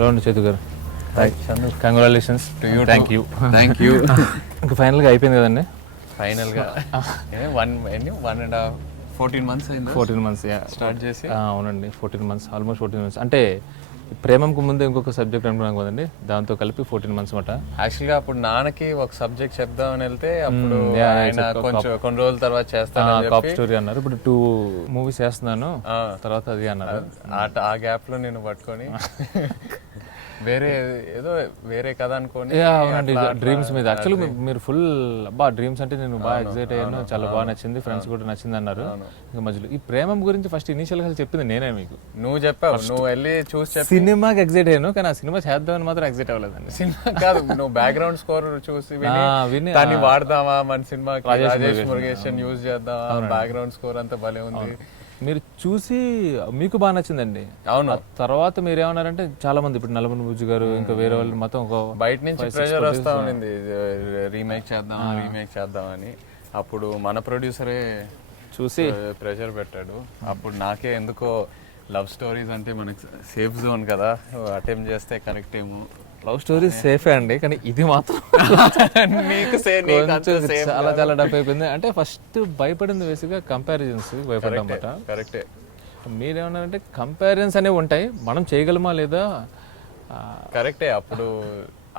Hello అండి చేతు గారు. కంగ్రాచులేషన్స్. Thank you. ఇంకా ఫైనల్గా అయిపోయింది కదండి. ఫైనల్గా 14 months అయింది. 14 months స్టార్ట్ చేసి. అవునండి, 14 months, ఆల్మోస్ట్ 14 months. అంటే ప్రేమంకు ముందు ఇంకొక సబ్జెక్ట్ అనుకున్నాం కదండి, దాంతో కలిపి 14 months మాట. యాక్చువల్గా అప్పుడు నాన్నకి ఒక సబ్జెక్ట్ చెప్దామని వెళ్తే అప్పుడు ఆయన కొంచెం కొన్ని రోజుల తర్వాత చేస్తాను కాప్ స్టోరీ అన్నారు. ఇప్పుడు 2 movies చేస్తున్నాను తర్వాత అది అన్నారు. ఆ గ్యాప్ లో నేను పట్టుకొని వేరే కథ అనుకోని అవునండి, డ్రీమ్స్ మీద. యాక్చువల్లీ మీరు ఫుల్ డ్రీమ్స్ అంటే నేను బాగా ఎక్సైట్ అయ్యాను, చాలా బాగా నచ్చింది, ఫ్రెండ్స్ కూడా నచ్చింది అన్నారు. ఇంకా మధ్యలో ఈ ప్రేమం గురించి ఫస్ట్ ఇనిషియల్ గా చెప్పింది నేనే మీకు. నువ్వు చెప్పావు, నువ్వు వెళ్ళి చూసి సినిమాకి ఎక్సైట్ అయ్యాను, కానీ ఆ సినిమా చేద్దామని మాత్రం ఎక్సైట్ అవ్వలేదండి. సినిమా కాదు, నువ్వు బ్యాక్గ్రౌండ్ స్కోర్ చూసి విని దాన్ని వాడదామా మన సినిమాకి, రాజేష్ మురుగేషన్ యూజ్ చేద్దామా, బ్యాక్గ్రౌండ్ స్కోర్ అంతా భలే ఉంది. మీరు చూసి మీకు బాగా నచ్చిందండి. అవును. తర్వాత మీరు ఏమన్నారంటే చాలా మంది ఇప్పుడు నల్లమల్లి బుజ్జి గారు ఇంకా వేరే వాళ్ళు మొత్తం ఒక బయట నుంచి ప్రెషర్ వస్తా ఉండింది, రీమేక్ చేద్దాం అని. అప్పుడు మన ప్రొడ్యూసరే చూసి ప్రెషర్ పెట్టాడు. అప్పుడు నాకే ఎందుకో లవ్ స్టోరీస్ అంటే మనకి సేఫ్ జోన్ కదా, అటెంప్ట్ చేస్తే కరెక్ట్ ఏమో. లవ్ స్టోరీ సేఫే అండి, కానీ ఇది మాత్రం చాలా చాలా డబ్బు అయిపోయింది. అంటే ఫస్ట్ భయపడింది బేసిక్గా కంపారిజన్స్ భయపడ్డామట. కరెక్టే. మీరేమన్నారంటే కంపారిజన్స్ అనేవి ఉంటాయి, మనం చేయగలమా లేదా. కరెక్టే. అప్పుడు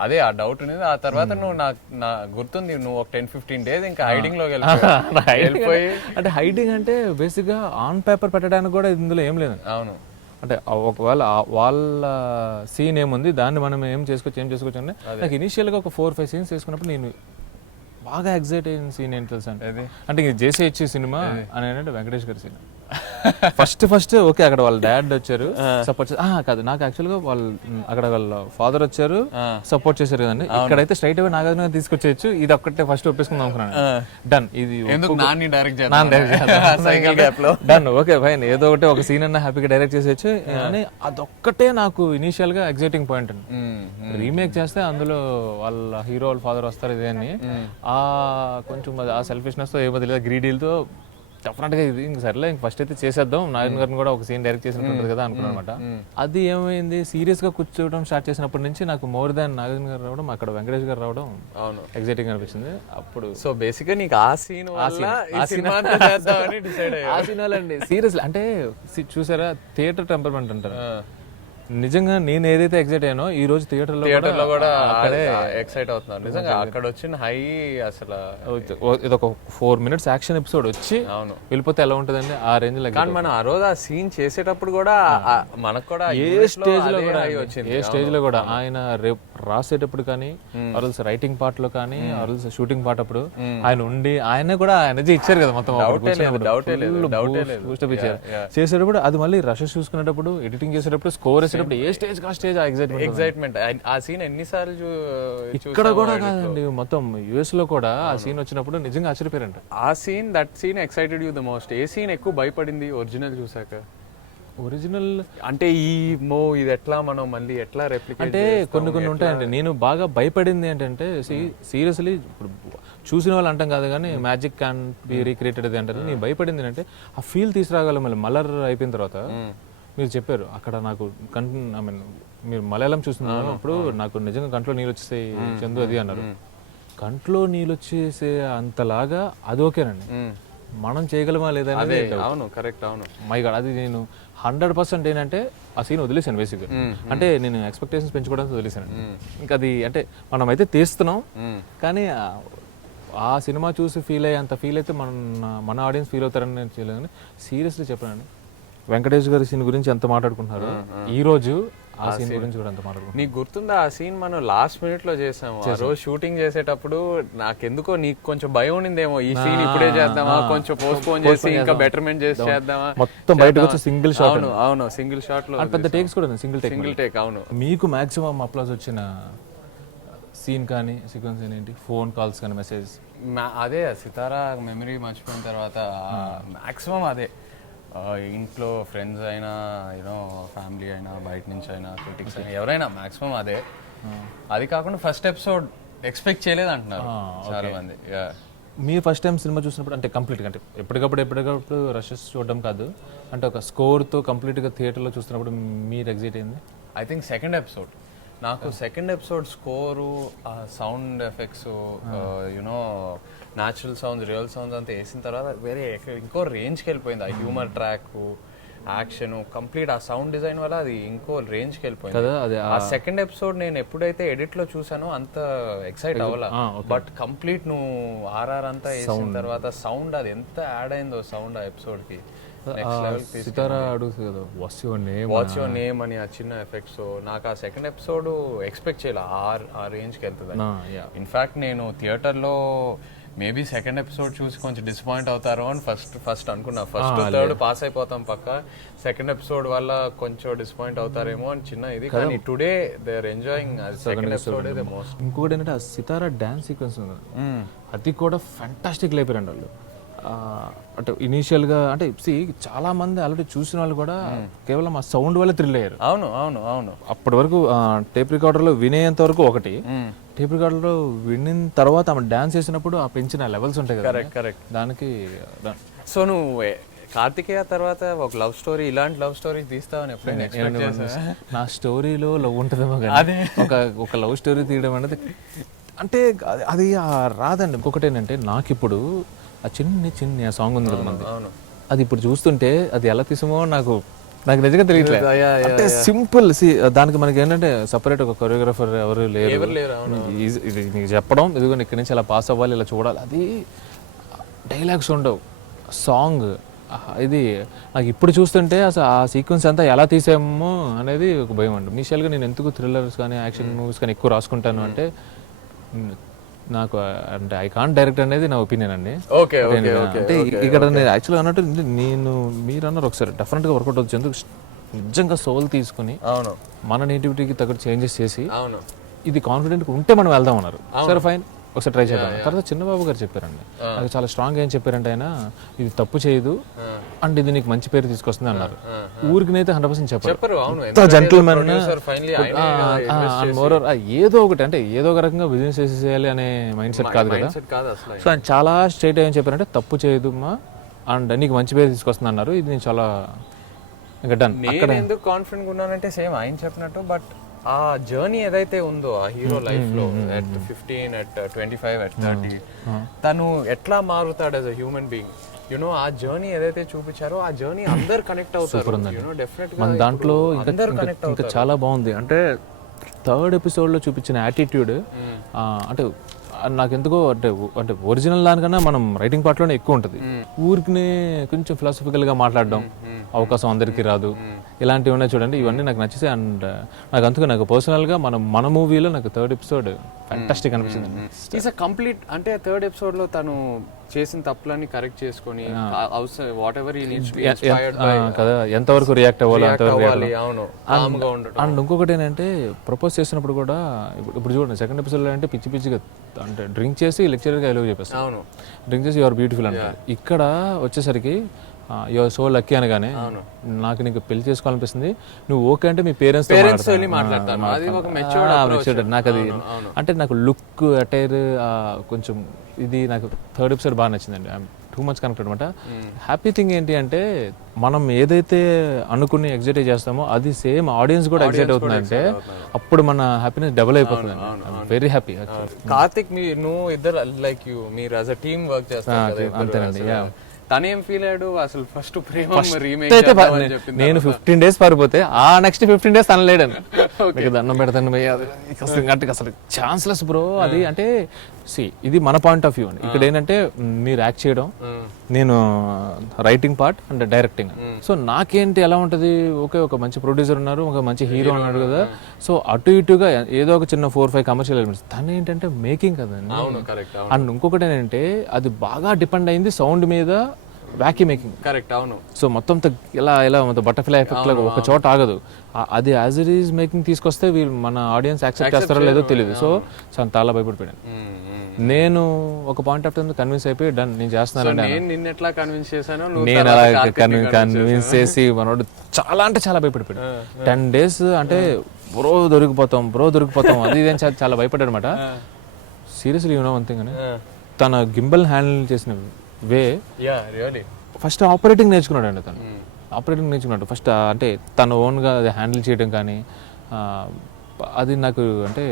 అదే ఆ డౌట్ ఉండేది. ఆ తర్వాత నువ్వు నా గుర్తుంది, నువ్వు ఒక 10-15 days ఇంకా హైడింగ్ లోకి వెళ్ళిపోయి. అంటే హైడింగ్ అంటే బేసిక్గా ఆన్ పేపర్ పెట్టడానికి కూడా ఇందులో ఏం లేదు. అవును. అంటే ఒకవేళ వాళ్ళ సీన్ ఏముంది దాన్ని మనం ఏం చేసుకోవచ్చు అంటే నాకు ఇనిషియల్గా ఒక 4-5 scenes చేసుకున్నప్పుడు నేను బాగా ఎగ్జైట్ అయిన సీన్ ఏంటి తెలుసా అంటే ఇది జేసీ సినిమా అని అంటే వెంకటేష్ గారి సీన్. ఫస్ట్ ఓకే, అక్కడ వాళ్ళ డాడ్ వచ్చారు సపోర్ట్ కాదు, నాకు యాక్చువల్గా వాళ్ళు అక్కడ వాళ్ళ ఫాదర్ వచ్చారు సపోర్ట్ చేశారు కదండి. ఇక్కడైతే స్ట్రైట్ అవే నాగార్జున తీసుకొచ్చేయచ్చు, ఇది ఒక్కటే ఫస్ట్ ఒప్పేసుకుందాం అనుకున్నాను. డన్, ఇది డన్, ఓకే ఫైన్, ఏదో ఒకటి ఒక సీన్ అన్న హ్యాపీగా డైరెక్ట్ చేసేయచ్చు అని. అదొక్కటే నాకు ఇనిషియల్ గా ఎగ్జైటింగ్ పాయింట్ అండి. రీమేక్ చేస్తే అందులో వాళ్ళ హీరో వాళ్ళ ఫాదర్ వస్తారు ఇదే అని కొంచెం ఆ సెల్ఫిష్నెస్ తో ఏమో తెలియదు, గ్రీడీలతో డెఫినెట్గా ఇది ఇంక సరేలే ఇంక ఫస్ట్ అయితే చేసేద్దాం, నారాయణ గారిని కూడా ఒక సీన్ డైరెక్ట్ చేసినట్టు కదా అనుకున్నాను అనమాట. అది ఏమైంది, సీరియస్ గా కూర్చోవడం స్టార్ట్ చేసినప్పటి నుంచి నాకు మోర్ దాన్ నాగార్జున గారు రావడం, అక్కడ వెంకటేష్ గారు రావడం ఎగ్జైటింగ్ అనిపించింది. అప్పుడు సో బేసిక్గా నీకు ఆ సీన్ అండి సీరియస్లీ అంటే చూసారా థియేటర్ టెంపర్మెంట్ అంటారు. నిజంగా నేను ఏదైతే ఎక్సైట్ అయ్యానో ఈ రోజు థియేటర్ లో కూడా ఎక్సైట్ అవుతున్నాను. నిజంగా అక్కడ వచ్చిన హై అసలు ఇది ఒక 4 minutes యాక్షన్ ఎపిసోడ్ వచ్చి వెళ్ళిపోతే ఎలా ఉంటదండి ఆ రేంజ్ లో. కానీ మనం ఆ రోజు ఆ సీన్ చేసేటప్పుడు కూడా మనకు కూడా ఏ స్టేజ్ లో కూడా ఆయన రేపు రాసేటప్పుడు కానీ అరుల్స్ రైటింగ్ పార్ట్ లో కానీ అరుల్స్ షూటింగ్ పార్ట్ అప్పుడు ఆయన ఉండి ఆయన కూడా ఎనర్జీ ఇచ్చారు కదా మొత్తం చేసేటప్పుడు. అది మళ్ళీ రషెస్ చూసుకునేటప్పుడు ఎడిటింగ్ చేసేటప్పుడు స్కోర్ ఏ స్టేజ్ కా స్టేజ్ ఎక్సైట్మెంట్. ఆ సీన్ ఎన్నిసార్లు ఇక్కడ కూడా కాదండి, మొత్తం యుఎస్ లో కూడా ఆ సీన్ వచ్చినప్పుడు నిజంగా ఆశ్చర్యపోయారంట. That scene excited you the most. ఏ సీన్ ఎక్కువ భయపడింది ఒరిజినల్ చూసాక? ఒరిజినల్ అంటే ఇది ఎట్లా మనం మళ్ళీ ఎట్లా రెప్లికేట్ అంటే కొన్ని ఉంటాయండి. నేను బాగా భయపడింది ఏంటంటే సీరియస్లీ ఇప్పుడు చూసిన వాళ్ళు అంటాం కాదు కానీ మ్యాజిక్ క్యాన్ బి రీక్రియేటెడ్ అది అంటారు. నేను భయపడింది అంటే ఆ ఫీల్ తీసుకురాగలం. మళ్ళీ మలర్ అయిపోయిన తర్వాత మీరు చెప్పారు అక్కడ నాకు మీరు మలయాళం చూస్తున్నారు అప్పుడు నాకు నిజంగా కంట్లో నీళ్ళు వచ్చేసాయి చందు అది అన్నారు. కంట్లో నీళ్ళు వచ్చేసే అంతలాగా అది ఓకేనండి, మనం చేయగలమా లేదా? అవును, కరెక్ట్. అవును, మై గాడ్, అది నేను 100% ఏంటంటే ఆ సీన్ వదిలేసాను బేసిక్గా. అంటే నేను ఎక్స్పెక్టేషన్స్ పెంచుకోవడానికి వదిలేసాను. ఇంకా అది అంటే మనం అయితే తీస్తున్నాం కానీ ఆ సినిమా చూసి ఫీల్ అయ్యే అంత ఫీల్ అయితే మన ఆడియన్స్ ఫీల్ అవుతారని నేను చేయలేదు. కానీ సీరియస్లీ చెప్పానండి, వెంకటేష్ గారి సీన్ గురించి ఎంత మాట్లాడుకుంటున్నారు ఈ రోజు ఆ సీన్ గురించి కూడా ఎంత మాట్లాడుకుంటున్నారు. నీకు గుర్తుందా ఆ సీన్ మనం లాస్ట్ మినిట్ లో చేసాము. ఆ రోజు షూటింగ్ చేసేటప్పుడు నాకెందుకో నీకు కొంచెం భయం ఉండిందేమో, ఈ సీన్ ఇప్పుడే చేద్దామా, కొంచెం పోస్ట్పోన్ చేసి ఇంకా బెటర్మెంట్ చేసి చేద్దామా, మొత్తం బయటకు వచ్చి సింగిల్ షాట్. అవును, సింగిల్ షాట్ లో పెద్ద టేక్స్ కూడా సింగిల్ టేక్. అవును. మీకు మాక్సిమం అప్లాజ్ వచ్చిన సీన్ కానీ సీక్వెన్స్ ఏంటి? ఫోన్ కాల్స్ కానీ మెసేజ్? అదే సితారా మెమరీ మర్చిపోయిన తర్వాత మాక్సిమం అదే. ఇంట్లో ఫ్రెండ్స్ అయినా యూనో ఫ్యామిలీ అయినా బయట నుంచి అయినా క్రిటిక్స్ అయినా ఎవరైనా మాక్సిమం అదే. అది కాకుండా ఫస్ట్ ఎపిసోడ్ ఎక్స్పెక్ట్ చేయలేదు అంటున్నారు చాలా మంది. మీరు ఫస్ట్ టైం సినిమా చూసినప్పుడు అంటే కంప్లీట్గా అంటే ఎప్పటికప్పుడు రషెస్ చూడడం కాదు, అంటే ఒక స్కోర్తో కంప్లీట్గా థియేటర్లో చూస్తున్నప్పుడు మీరు ఎగ్జైట్ అయింది? ఐ థింక్ సెకండ్ ఎపిసోడ్ నాకు second episode score sound effects you know natural sounds real sounds అంతా వేసిన తర్వాత వేరే ఇంకో రేంజ్కి వెళ్ళిపోయింది. ఆ హ్యూమర్ ట్రాక్ యాక్షన్ కంప్లీట్ ఆ సౌండ్ డిజైన్ వల్ల అది ఇంకో రేంజ్కి వెళ్ళిపోయింది. ఆ సెకండ్ ఎపిసోడ్ నేను ఎప్పుడైతే ఎడిట్ లో చూసానో అంత ఎక్సైట్ అవ్వాల, బట్ కంప్లీట్ నువ్వు ఆర్ఆర్ అంతా వేసిన తర్వాత సౌండ్ అది ఎంత యాడ్ అయిందో సౌండ్ ఆ ఎపిసోడ్ కి సితారా అడుగుతుంది కదా వాట్స్ యువర్ నేమ్ అని ఆ చిన్న ఎఫెక్ట్స్. నాకు ఆ సెకండ్ ఎపిసోడ్ ఎక్స్పెక్ట్ చేయాలి ఆ రేంజ్ కి వెళ్తుంది. ఇన్ఫాక్ట్ నేను థియేటర్ లో మేబీ సెకండ్ ఎపిసోడ్ చూసి కొంచెం డిసప్పాయింట్ అవుతారు అని ఫస్ట్ అనుకున్నా. ఫస్ట్ థర్డ్ పాస్ అయిపోతాం పక్క, సెకండ్ ఎపిసోడ్ వల్ల కొంచెం డిసప్పాయింట్ అవుతారేమో అని చిన్న ఇది. కానీ today they are enjoying second episode the most. ఇంకొకటి ఏంటంటే ఆ సితారా డాన్స్ సీక్వెన్స్ ఉంది, అది కూడా ఫ్యాంటాస్టిక్ లేపారండి వాళ్ళు. అంటే ఇనీషియల్ గా అంటే చాలా మంది ఆల్రెడీ చూసిన వాళ్ళు కూడా కేవలం ఆ సౌండ్ వల్ల థ్రిల్ అయ్యారు. అవును అవును అవును. అప్పటి వరకు టేప్ రికార్డర్ లో వినేంత వరకు ఒకటి, టేప్ రికార్డర్ లో వినిన తర్వాత ఆమె డాన్స్ చేసినప్పుడు ఆ పెంచిన లెవెల్స్ ఉంటాయి కదా. Correct correct. దానికి సో నువ్వు కార్తికేయ తర్వాత ఒక లవ్ స్టోరీ ఇలాంటి లవ్ స్టోరీ తీస్తావని ఎప్పుడైనా ఎక్స్పెక్ట్ చేసావా? నా స్టోరీలో లవ్ ఉంటుందేమో కానీ ఒక లవ్ స్టోరీ తీయడం అనేది అంటే అది రాదండి. ఇంకొకటి ఏంటంటే నాకు ఇప్పుడు ఆ చిన్ని ఆ సాంగ్ ఉంది కదా మనది, అది ఇప్పుడు చూస్తుంటే అది ఎలా తీసామో నాకు నిజంగా తెలియట్లేదు. అంటే సింపుల్ దానికి మనకి ఏంటంటే సపరేట్ ఒక కొరియోగ్రాఫర్ ఎవరు లేరు. ఇది నీకు చెప్పడం ఇదిగో ఇక్కడి నుంచి ఇలా పాస్ అవ్వాలి ఇలా చూడాలి, అది డైలాగ్స్ ఉండవు, సాంగ్ ఇది నాకు ఇప్పుడు చూస్తుంటే అసలు ఆ సీక్వెన్స్ అంతా ఎలా తీసామో అనేది ఒక భయం అండి. ఇనీషియల్గా నేను ఎందుకు థ్రిల్లర్స్ కానీ యాక్షన్ మూవీస్ కానీ ఎక్కువ రాసుకుంటాను అంటే నాకు అంటే ఐ కాంట్ డైరెక్ట్ అనేది నా ఒపీనియన్ అండి. అంటే ఇక్కడ నేను యాక్చువల్గా అన్నట్టు మీరు అన్నారు ఒకసారి డెఫినెట్ గా వర్కౌట్ అవుతుంది. ఎందుకు నిజంగా సోల్ తీసుకుని మన నేటివిటీకి తగ్గట్టు చేంజెస్ చేసి ఇది కాన్ఫిడెంట్ ఉంటే మనం వెళ్దాం అన్నారు. సరే ఫైన్ ఒకసారి ట్రై చేద్దాం. తర్వాత చిన్నబాబు గారు చెప్పారండి, నాకు చాలా స్ట్రాంగ్ ఏం చెప్పారంటే ఆయన ఇది తప్పు చేయదు అండ్ ఇది నీకు మంచి పేరు తీసుకొస్తుంది అన్నారు. ఊరికినైతే 100% చెప్పారు, జెంటిల్మెన్ మోరర్ ఏదో ఒకటి అంటే ఏదో ఒక రకంగా బిజినెస్ చేసేయాలి అనే మైండ్ సెట్ కాదు కదా. సో ఆయన చాలా స్ట్రైట్ ఏం చెప్పారంటే తప్పు చేయదుమ్మా అండ్ నీకు మంచి పేరు తీసుకొస్తుంది అన్నారు. ఇది నేను చాలా ఇంకా డన్. నేను ఎందుకు కాన్ఫిడెంట్ ఉన్నానంటే సేమ్ ఆయన చెప్పినట్టు, బట్ ఆ జర్నీ ఏదైతే ఉందో ఆ హీరో లైఫ్ లో at 15 at 25 at 30 తను ఎట్లా మారుతాడు as a human being, you know ఆ జర్నీ ఏదైతే చూపించారో ఆ జర్నీ అందరు కనెక్ట్ అవుతారు. యునో డెఫినెట్ గా మన దాంట్లో ఇంకా చాలా బాగుంది. అంటే థర్డ్ ఎపిసోడ్ లో చూపించిన యాటిట్యూడ్ అంటే నాకు ఎందుకో అంటే ఒరిజినల్ దానికన్నా మనం రైటింగ్ పార్ట్ లోనే ఎక్కువ ఉంటుంది. ఊరికి కొంచెం ఫిలాసఫికల్ గా మాట్లాడడం అవకాశం అందరికీ రాదు, ఇలాంటివి ఉన్నాయి చూడండి, ఇవన్నీ నాకు నచ్చేసి. అండ్ నాకు అందుకు నాకు పర్సనల్ గా మన మూవీలో నాకు థర్డ్ ఎపిసోడ్ ఫ్యాంటాస్టిక్ అనిపించింది. ఈస్ అ కంప్లీట్ అంటే థర్డ్ ఎపిసోడ్ లో తను చేసిన తప్పులన్నీ కరెక్ట్ చేసుకొని what ever he needs to be inspired by కదా, ఎంతవరకు రియాక్ట్ అవ్వాలి అవును. అండ్ ఇంకొకటి ఏంటంటే ప్రపోజ్ చేసినప్పుడు కూడా ఇప్పుడు చూడండి సెకండ్ ఎపిసోడ్ లో అంటే పిచ్చి పిచ్చిగా అంటే డ్రింక్ చేసి లెక్చరర్ గా ఎలో చెప్పేస్తాను, డ్రింక్ చేసి యువర్ బ్యూటిఫుల్ అంటారు. ఇక్కడ వచ్చేసరికి యువర్ సో లక్కీ అనగానే నాకు నీకు పెళ్లి చేసుకోవాలనిపిస్తుంది, నువ్వు ఓకే అంటే మీ పేరెంట్స్ నాకు అది అంటే నాకు లుక్ అటైర్ కొంచెం ఇది నాకు థర్డ్ ఎపిసోడ్ బాగా నచ్చిందండి. ఐఎమ్ టూ మచ్ కనెక్టెడ్ అనమాట. హ్యాపీ థింగ్ ఏంటి అంటే మనం ఏదైతే అనుకుని ఎగ్జైట్ చేస్తామో అది సేమ్ ఆడియన్స్ కూడా ఎగ్జైట్ అవుతుందంటే అప్పుడు మన హ్యాపీనెస్ డబుల్ అయిపోతుంది. Very happy. కార్తిక్ నువ్వు ఇద్దరు లైక్ యూ మీరు యాజ్ అ టీమ్ వర్క్ చేస్తారు అంతేనండి. తనేం ఫీల్ అయ్యాడు అసలు ఫస్ట్ ప్రేమ రీమేక్ నేను 15 days పారిపోతే ఆ నెక్స్ట్ 15 days తన లేడని దండం పెడతాను అసలు ఛాన్స్లెస్ బ్రో అది. అంటే ఇది మన పాయింట్ ఆఫ్ వ్యూ అండి. ఇక్కడ ఏంటంటే మీరు యాక్ట్ చేయడం, నేను writing part and directing. So నాకేంటి ఎలా ఉంటది, ఓకే ఒక మంచి ప్రొడ్యూసర్ ఉన్నారు, ఒక మంచి హీరో ఉన్నాడు కదా, సో అటు ఇటుగా ఏదో ఒక చిన్న 4-5 కమర్షియల్ ఎలిమెంట్స్. తను ఏంటంటే మేకింగ్ కదండి. అండ్ ఇంకొకటి ఏంటంటే అది బాగా డిపెండ్ అయింది సౌండ్ మీద, వ్యాక్యూమ్ మేకింగ్. కరెక్ట్ అవును. సో మొత్తం ఇలా మొత్తం బటర్ఫ్లై ఎఫెక్ట్ లాగా ఒక చోట ఆగదు. అది యాజ్ ఇట్ ఈస్ మేకింగ్ తీసుకొస్తే వీళ్ళు మన ఆడియన్స్ యాక్సెప్ట్ చేస్తారో లేదో తెలియదు. సో చాలా భయపడిపోయాను నేను. ఒక పాయింట్ ఆఫ్ టైం కన్విన్స్ అయిపోయి డన్ నేను చేస్తున్నానండి. నేను అలా కన్విన్స్ చేసి మనోడు చాలా అంటే చాలా భయపడిపోయాడు. 10 days అంటే బ్రో దొరికిపోతాం అది ఇది అని చాలా భయపడ్డాడు అనమాట. Seriously you know one thing అని తన గింబల్ హ్యాండిల్ చేసిన వే ఫస్ట్ ఆపరేటింగ్ నేర్చుకున్నాడు అండి. తను ఆపరేటింగ్ నేర్చుకున్నాడు ఫస్ట్. అంటే తన ఓన్గా అది హ్యాండిల్ చేయడం కానీ అది నాకు అంటే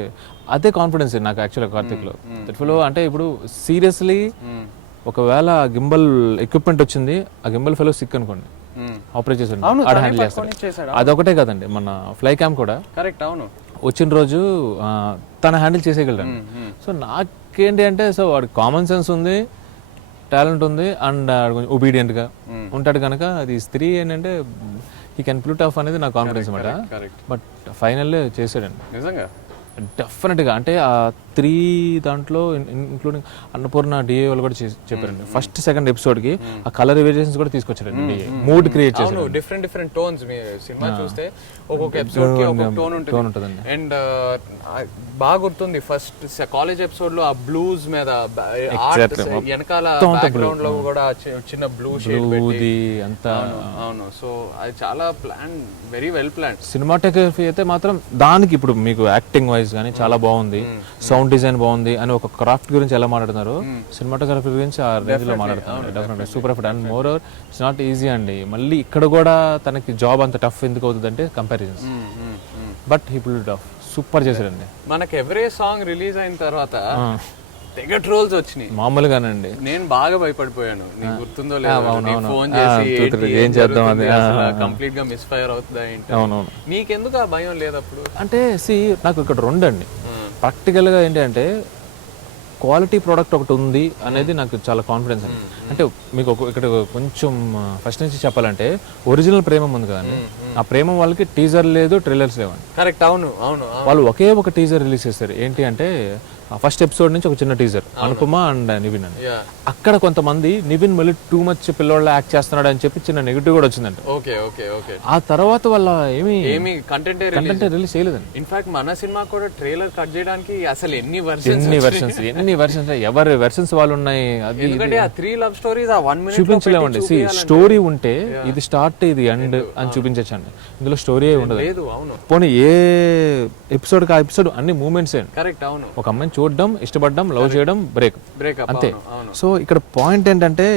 అదే కాన్ఫిడెన్స్ నాకు యాక్చువల్గా కార్తిక్లో. దట్ఫుల్లో అంటే ఇప్పుడు సీరియస్లీ ఒకవేళ గింబల్ ఎక్విప్మెంట్ వచ్చింది, ఆ గింబల్ ఫెలో సిక్ అనుకోండి, ఆపరేట్ చేసాడు, ఆడ హ్యాండిల్ చేస్తాడు. అదొకటే కదండి, మన ఫ్లై క్యామ్ కూడా కరెక్ట్. అవును, వచ్చిన రోజు తన హ్యాండిల్ చేసేయగలడు. సో నాకేంటి అంటే, సో వాడికి కామన్ సెన్స్ ఉంది, టాలెంట్ ఉంది, అండ్ కొంచెం ఒబీడియంట్గా ఉంటాడు కనుక అది స్త్రీ ఏంటంటే he can pull it off అనేది నా కాన్ఫిడెన్స్ అనమాట. బట్ ఫైనల్లీ చేసాడండి నిజంగా డెఫినెట్గా. అంటే ఆ 3 దాంట్లో ఇంక్లూడింగ్ అన్నపూర్ణ డిఏ వాళ్ళు కూడా చెప్పారండి. ఫస్ట్ సెకండ్ ఎపిసోడ్కి ఆ కలర్ వేరియేషన్స్ కూడా తీసుకొచ్చారండి, మూడ్ క్రియేట్ చేశారు. Different tones. మీ సినిమా చూస్తే ఒక్కొక్క ఎపిసోడ్ కి ఒక్కొక్క టోన్ ఉంటుంది. అండ్ బాగా గుర్తుంది ఫస్ట్ కాలేజ్ ఎపిసోడ్ లో ఆ బ్లూస్ మీద వెనకాల బ్యాక్గ్రౌండ్ లో కూడా చిన్న బ్లూ షేడ్ పెట్టి అంతా. అవును, సో అది చాలా plan, very well plan. Cinematography అయితే మాత్రం దానికి ఇప్పుడు మీకు యాక్టింగ్ వైజ్ కానీ చాలా బాగుంది, సౌండ్ డిజైన్ బాగుంది అని ఒక క్రాఫ్ట్ గురించి ఎలా మాట్లాడుతున్నారు, సినిమాటోగ్రఫీ గురించి ఆ రేంజ్ లో మాట్లాడుతున్నారు. డెఫినెట్గా super effort. And more over it's not easy అండి. మళ్ళీ ఇక్కడ కూడా తనకి జాబ్ అంత టఫ్ ఎందుకు అవుతుంది అంటే comparisons, but he pulled it of. Super చేశారండి. మనకి ఎవరే సాంగ్ రిలీజ్ అయిన తర్వాత తెగ ట్రోల్స్ వచ్చినాయి మామూలుగానండి. నేను బాగా భయపడిపోయాను, నీకు గుర్తుందో లేదో, ఫోన్ చేసి ఏం చేద్దాం అది కంప్లీట్ గా మిస్ ఫైర్ అవుతుందా ఏంటి. అవునవును. నీకెందుకు ఆ భయం లేదు అప్పుడు? అంటే నాకు ఇక్కడ 2 అండి. ప్రాక్టికల్గా ఏంటి అంటే క్వాలిటీ ప్రోడక్ట్ ఒకటి ఉంది అనేది నాకు చాలా కాన్ఫిడెన్స్ అండి. అంటే మీకు ఇక్కడ కొంచెం ఫస్ట్ నుంచి చెప్పాలంటే ఒరిజినల్ ప్రేమం ఉంది కదండి, ఆ ప్రేమం వాళ్ళకి టీజర్ లేదు, ట్రైలర్స్ లేవండి. కరెక్ట్. అవును అవును. వాళ్ళు ఒకే ఒక టీజర్ రిలీజ్ చేస్తారు. ఏంటి అంటే ఫస్ట్ ఎపిసోడ్ నుంచి ఒక చిన్న టీజర్, అనుపమ అండ్ నివిన్ అని. అక్కడ కొంతమంది నివిన్ మళ్ళీ టూ మచ్ పిల్లోళ్ళ యాక్ట్ చేస్తున్నాడు అని చెప్పి చిన్న నెగిటివ్ కూడా వచ్చిందంట. ఆ తర్వాత వాళ్ళ ఏమి కంటెంట్ రిలీజ్ చేయలేదండి. ఇన్ఫాక్ట్ మన సినిమా కూడా ట్రైలర్ కట్ చేయడానికి అసలు ఎన్ని వెర్షన్స్ ఎవరి వెర్షన్స్ వాళ్ళు ఉన్నాయి. అది ఎందుకంటే ఆ 3 లవ్ స్టోరీస్ ఆ 1 మినిట్ చూపించలేమండి. స్టోరీ ఉంటే ఇది స్టార్ట్ ఇది ఎండ్ అని చూపించండి, ఇందులో స్టోరీ ఉండదు. పోనీ ఏ ఎపిసోడ్ కా ఎపిసోడ్ అన్ని మూమెంట్స్. కరెక్ట్. అవును. ఒక అమ్మాయిని చూడడం, ఇష్టపడడం, లవ్ చేయడం, బ్రేక్ అంతే. సో ఇక్కడ పాయింట్ ఏంటంటే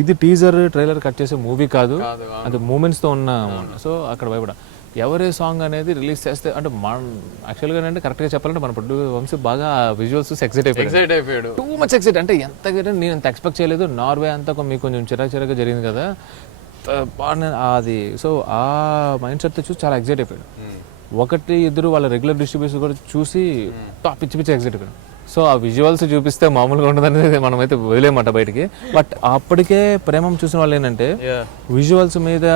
ఇది టీజర్ ట్రైలర్ కట్ చేసే మూవీ కాదు, అది మూమెంట్స్ తో ఉన్న. సో అక్కడ భయపడ ఎవరే సాంగ్ అనేది రిలీజ్ చేస్తే అంటే యాక్చువల్గా అంటే కరెక్ట్గా చెప్పాలంటే మన ప్రొడ్యూసర్ వంశీ బాగా విజువల్స్ ఎక్సైట్ అయిపోయాడు. టూ మచ్ ఎక్సైట్ అంటే ఎంత నేను ఎంత ఎక్స్పెక్ట్ చేయలేదు. నార్వే అంతా మీకు కొంచెం చిరాగా జరిగింది కదా అది. సో ఆ మైండ్ సెట్ చూసి చాలా ఎక్సైట్ అయిపోయాడు. 1-2 వాళ్ళ రెగ్యులర్ డిస్ట్రిబ్యూషన్ కూడా చూసి పిచ్చి ఎక్సైట్ అయిపోయాడు. సో ఆ విజువల్స్ చూపిస్తే మామూలుగా ఉండదనేది మనమైతే వదిలేమాట బయటికి. బట్ అప్పటికే ప్రేమం చూసిన వాళ్ళు ఏంటంటే విజువల్స్ మీద,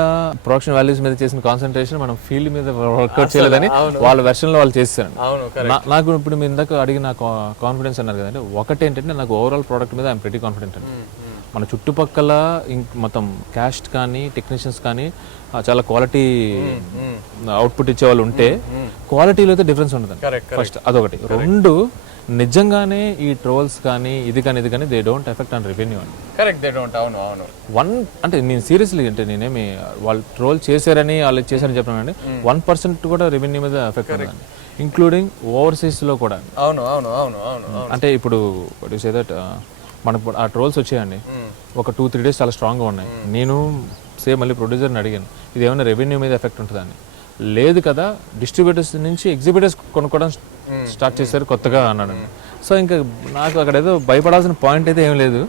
ప్రొడక్షన్ వాల్యూస్ మీద చేసిన కాన్సన్ట్రేషన్ మనం ఫీల్డ్ మీద వర్కౌట్ చేయలేదని వాళ్ళ వెర్షన్ లో వాళ్ళు చేస్తారు. నాకు ఇప్పుడు మీ ఇందాక అడిగిన కాన్ఫిడెన్స్ అన్నారు కదండి, ఒకటి ఏంటంటే నాకు ఓవరాల్ ప్రోడక్ట్ మీద ఐఎమ్ ప్రెటీ కాన్ఫిడెంట్ అండి. మన చుట్టుపక్కల మొత్తం క్యాస్ట్ కానీ టెక్నీషియన్స్ కానీ చాలా క్వాలిటీ అవుట్పుట్ ఇచ్చే వాళ్ళు ఉంటే క్వాలిటీలో అయితే డిఫరెన్స్ ఉంటుంది ఫస్ట్, అదొకటి. 2 నిజంగానే ఈ ట్రోల్స్ కానీ ఇది కానీ they don't effect on revenue అండి. Correct, they don't. అవును అవును. 1 అంటే నేను సీరియస్లీ అంటే నేనేమి వాళ్ళు ట్రోల్ చేశారని వాళ్ళు చేశారని చెప్పానండి, 1% కూడా రెవెన్యూ మీద ఎఫెక్ట్ ఉందండి, ఇంక్లూడింగ్ ఓవర్సీస్ లో కూడా. అవును అవును అవును అవును. అంటే ఇప్పుడు సే దట్ మనకు ఆ ట్రోల్స్ వచ్చాయండి, ఒక 2-3 డేస్ చాలా స్ట్రాంగ్గా ఉన్నాయి. నేను మళ్ళీ ప్రొడ్యూసర్ని అడిగాను, ఇది ఏమైనా రెవెన్యూ మీద ఎఫెక్ట్ ఉంటుందని. లేదు కదా, డిస్ట్రిబ్యూటర్స్ నుంచి ఎగ్జిబిటర్స్ కొనుక్కోవడం స్టార్ట్ చేశారు కొత్తగా అన్నాడు. సో ఇంకా నాకు అక్కడ ఏదో భయపడాల్సిన పాయింట్ అయితే ఏం లేదు,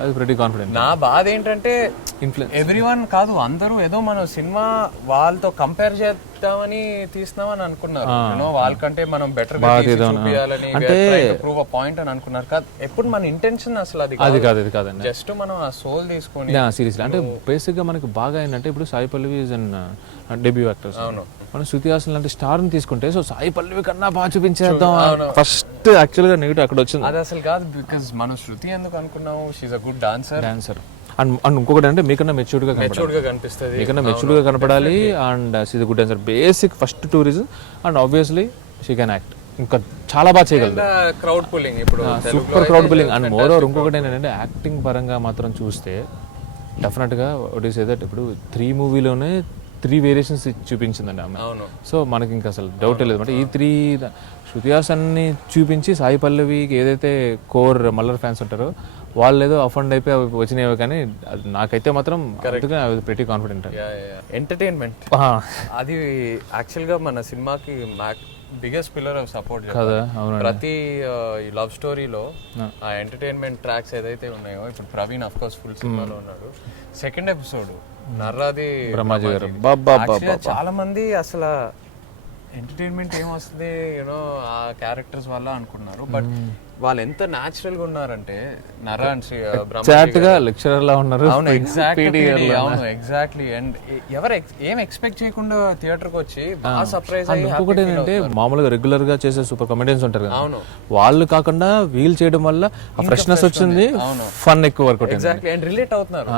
అది ప్రెటీ కాన్ఫిడెంట్. నా బాధ ఏంటంటే ఎవ్రీవన్ కాదు, అందరూ ఏదో మనం సినిమా వాళ్ళతో కంపేర్ చేద్దామని తీస్తున్నామని అనుకున్నారు. వాళ్ళకంటే మనం బెటర్ చూపించాలని, ప్రూవ్ అ పాయింట్ అని అనుకున్నారు. కాదు, ఎప్పుడు మన ఇంటెన్షన్ అసలు అది కాదండి. జస్ట్ మనం ఆ సోల్ తీసుకొని సీరియస్లీ అంటే బేసిక్ గా మనకి బాగా ఏంటంటే ఇప్పుడు Sai Pallavi is and debut actors. అవును, మనం శృతి హాసన్ లాంటి స్టార్ ని తీసుకుంటే సో సాయి పల్లవి కన్నా బాగా చూపించేద్దాం ఫస్ట్ యాక్చువల్ గా నెగిటివ్ అక్కడ వచ్చింది. అది అసలు కాదు, బికాజ్ మనం శృతి ఎందుకు అనుకున్నాము, she is a good dancer. And ఇంకొకటి అంటే మీకన్నా మెచ్యూర్డ్ గా కనిపిస్తుంది, మీకన్నా మెచ్యూర్డ్ గా కనపడాలి, and she is a good dancer. Basic first 2 reasons. And obviously she can act, ఇంకా చాలా బాగా చేయగలదు. క్రౌడ్ పుల్లింగ్, ఇప్పుడు super crowd pulling. And more over ఇంకొకటి ఏంటంటే యాక్టింగ్ పరంగా మాత్రం చూస్తే డెఫినెట్గా వాట్ ఈస్ దట్ ఇప్పుడు 3 మూవీలోనే 3 వేరియేషన్స్ చూపించిందండి ఆమె. అవును. సో మనకి ఇంకా అసలు డౌట్ లేదు అంటే ఈ 3 శృతి హాసన్ని చూపించి సాయి పల్లవికి ఏదైతే కోర్ మల్లర్ ఫ్యాన్స్ ఉంటారో వాళ్ళు ఏదో అఫండ్ అయిపోయి అవి వచ్చినాయి, కానీ నాకైతే మాత్రం కరెక్ట్గా ప్రెటీ కాన్ఫిడెంట్. ఎంటర్టైన్మెంట్ అది యాక్చువల్గా మన సినిమాకి బిగ్గెస్ట్ పిల్లర్ ఆఫ్ సపోర్ట్ కదా. ప్రతి లవ్ స్టోరీలో ఆ ఎంటర్టైన్మెంట్ ట్రాక్స్ ఏదైతే ఉన్నాయో, ఇప్పుడు ప్రవీణ్ అఫ్ కోర్స్ ఫుల్ సినిమాలో ఉన్నాడు. సెకండ్ ఎపిసోడ్ నర్రాది బ్రహ్మాజీ గారు చాలా మంది అసలు ఎంటర్టైన్మెంట్ ఏం వస్తుంది యూనో ఆ క్యారెక్టర్స్ వల్ల అనుకున్నారు, బట్ వాళ్ళు ఎంత న్యాచురల్ గా ఉన్నారంటే నర్రా చాట్గా లెక్చరర్ లా ఉన్నారు. అవును ఎగ్జాక్ట్లీ. అండ్ ఎవరు ఏం ఎక్స్పెక్ట్ చేయకుండా థియేటర్ కి వచ్చి బాగా సర్ప్రైజ్ అయ్యి. ఇంకొకటి ఏంటంటే మామూలుగా రెగ్యులర్ గా చేసే సూపర్ కామెడియన్స్ ఉంటారు కదా, అవును, వాళ్ళు కాకుండా వీల్ చేయడం వల్ల ఆ ఫ్రెష్నెస్ వచ్చింది, ఫన్ ఎక్కువ వర్క్ అవుతుంది. ఎగ్జాక్ట్లీ. అండ్ రిలేట్ అవుతున్నారు,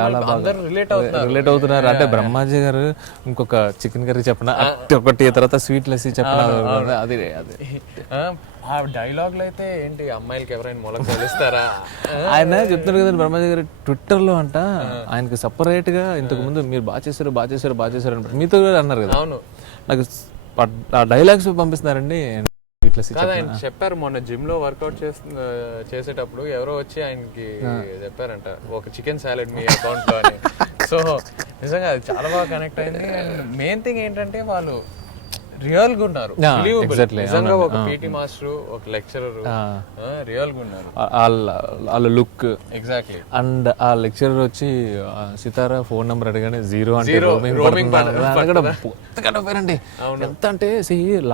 చాలా బాగా రిలేట్ అవుతున్నారు. అంటే బ్రహ్మాజీ గారు ఇంకొక చికెన్ కర్రీ చెప్పిన ఒకటి, తర్వాత స్వీట్ లస్సీ చెప్పిన, అది ఆ డైలాగ్ లో అయితే ఏంటి అమ్మాయిలకి ఎవరైనా మొలక తెలుస్తారా ఆయన చెప్తున్నారు కదా బ్రహ్మాజీ గారు ట్విట్టర్ లో అంట, ఆయనకి సపరేట్ గా ఇంతకు ముందు మీరు బాగా చేశారు అని మీతో కూడా అన్నారు కదా. అవును, నాకు ఆ డైలాగ్స్ పంపిస్తున్నారండి. చెప్పారు మొన్న జిమ్ లో వర్కౌట్ చేసేటప్పుడు ఎవరో వచ్చి ఆయనకి చెప్పారంట ఒక చికెన్ సాలెడ్ మీ అకౌంట్ లో అని. సో నిజంగా అది చాలా బాగా కనెక్ట్ అయింది. అండ్ మెయిన్ థింగ్ ఏంటంటే వాళ్ళు రియల్ గా ఉన్నారు, నిజంగా ఒక పీటీ మాస్టర్, ఒక లెక్చరర్ రియల్ గా ఉన్నారు, వాళ్ళ లుక్. ఎగ్జాక్ట్లీ. అండ్ ఆ లెక్చరర్ వచ్చి సితారా ఫోన్ నెంబర్ అడగానే 0 అంటే పోయారండి. ఎంత అంటే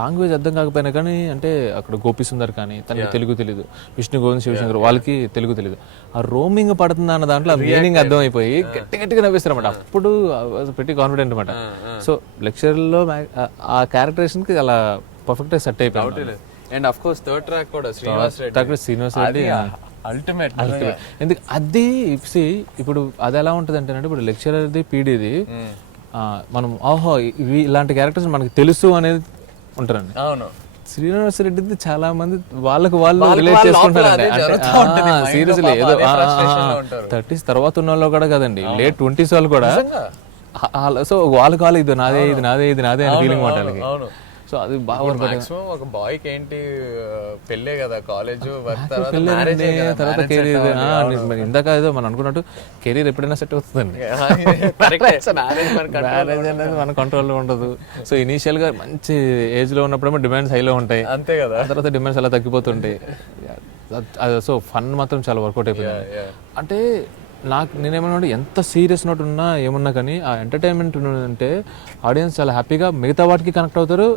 లాంగ్వేజ్ అర్థం కాకపోయినా కానీ, అంటే అక్కడ గోపి సుందర్ కానీ తనకి తెలుగు తెలీదు, విష్ణు గోవింద్ శివశంకర్ వాళ్ళకి తెలుగు తెలీదు, ఆ రోమింగ్ పడుతుంది అన్న దాంట్లో మీనింగ్ అర్థం అయిపోయి గట్టిగా నవ్విస్తారు అనమాట. అప్పుడు పెట్టి కాన్ఫిడెంట్ అనమాట. సో లెక్చర్ లో ఆ క్యారెక్టరేషన్ కి అలా పర్ఫెక్ట్ గా సెట్ అయిపోయింది. And of course third track కూడా శ్రీనివాస్ రెడ్డి అల్టిమేట్. ఎందుకు అది ఇప్పుడు అది ఎలా ఉంటుంది అంటే, ఇప్పుడు లెక్చరర్ది పీడీది మనం ఓహో ఇలాంటి క్యారెక్టర్స్ మనకి తెలుసు అనేది ఉంటారండి. అవును, శ్రీనివాస్ రెడ్డిది చాలా మంది వాళ్ళకు వాళ్ళు రిలేట్ చేసుకుంటారండి. సీరియస్లీ ఏదో 30s తర్వాత ఉన్న వాళ్ళు కూడా కదండి, లేట్ 20s వాళ్ళు కూడా. సో వాళ్ళకి వాళ్ళు ఇది నాదే అని ఫీలింగ్ మాట్లాడాలి. సో అది బాగా ఒక బాయ్ కి ఏంటి పెళ్ళే కదా, కాలేజ్ తర్వాత కెరీర్. ఇందాక ఏదో మనం అనుకున్నట్టు కెరీర్ ఎప్పుడైనా సెట్ అవుతుందండి, మ్యారేజ్ అనేది మన కంట్రోల్లో ఉండదు. సో ఇనీషియల్ గా మంచి ఏజ్ లో ఉన్నప్పుడేమో డిమాండ్స్ హైలో ఉంటాయి, అంతే కదా, తర్వాత డిమాండ్స్ అలా తగ్గిపోతుంటాయి. సో ఫన్ మాత్రం చాలా వర్కౌట్ అయిపోయింది. అంటే నేనేమన్నా ఎంత సీరియస్ నోట్ ఉన్నా ఏమన్నా కానీ ఆ ఎంటర్టైన్మెంట్ అంటే ఆడియన్స్ చాలా హ్యాపీగా మిగతా వాటికి కనెక్ట్ అవుతారు.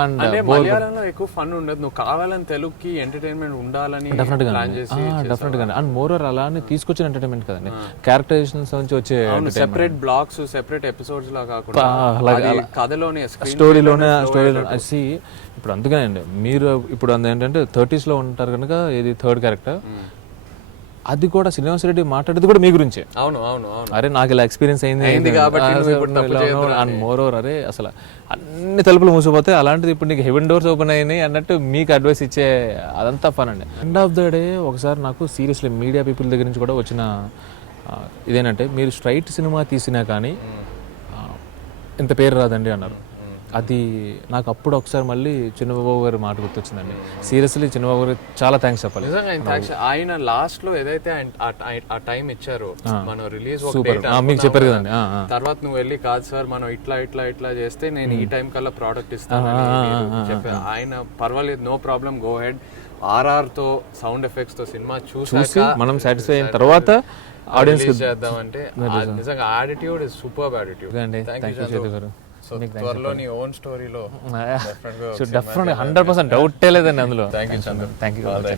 అండ్ మలయాళంలో ఎక్కువ ఫన్ ఉండదు, నువ్వు కావాలని తెలుగుకి ఎంటర్టైన్మెంట్ ఉండాలని డెఫినెట్ గా. అండ్ మోర్ అలానే తీసుకొచ్చిన ఎంటర్టైన్మెంట్ కదండి, క్యారెక్టరైజేషన్స్ నుంచి వచ్చే సెపరేట్ బ్లాక్స్, సెపరేట్ ఎపిసోడ్స్ లా కాకుండా కథలోనే స్టోరీలోనే ఇప్పుడు అందుకనే అండి మీరు ఇప్పుడు ఏంటంటే 30s లో ఉంటారు కనుక ఇది థర్డ్ క్యారెక్టర్, అది కూడా శ్రీనివాస్ రెడ్డి మాట్లాడేది కూడా మీ గురించే. అవును, అరే నాకు ఇలా ఎక్స్పీరియన్స్ అయింది అండ్ మోర్ ఓవర్ అరే అసలు అన్ని తలుపులు మూసిపోతే అలాంటిది ఇప్పుడు నీకు హెవెన్ డోర్స్ ఓపెన్ అయినాయి అన్నట్టు మీకు అడ్వైస్ ఇచ్చే అదంతా ఫన్ అండి. ఎండ్ ఆఫ్ ద డే ఒకసారి నాకు సీరియస్లీ మీడియా పీపుల్ దగ్గర నుంచి కూడా వచ్చిన ఇదేంటంటే, మీరు స్ట్రైట్ సినిమా తీసినా కానీ ఇంత పేరు రాదండి అన్నారు. అది నాకు అప్పుడు ఒకసారి మళ్ళీ చిన్నబాబు గారి మాట గుర్తొచ్చిందండి. సీరియస్లీ చిన్నబాబు గారు చాలా థ్యాంక్స్ చెప్పాలి. ఆయన లాస్ట్ లో ఏదైతే ఆ టైం ఇచ్చారో మనం రిలీజ్ మీకు చెప్పారు కదండి, తర్వాత నువ్వు వెళ్ళి కాదు సార్ మనం ఇట్లా చేస్తే నేను ఈ టైం కల్లా ప్రోడక్ట్ ఇస్తాను చెప్పారు ఆయన. పర్వాలేదు, no problem, go ahead. RR తో సౌండ్ ఎఫెక్ట్స్ తో సినిమా చూసి మనం సాటిస్ఫై అయిన తర్వాత ఆడియన్స్ చేద్దామంటే నిజంగా attitude is superb attitude. Thank you గారు. త్వరలో నీ ఓన్ స్టోరీలో డెఫినెట్గా 100% డౌటే లేదండి అందులో. Thank you. Thank you. By.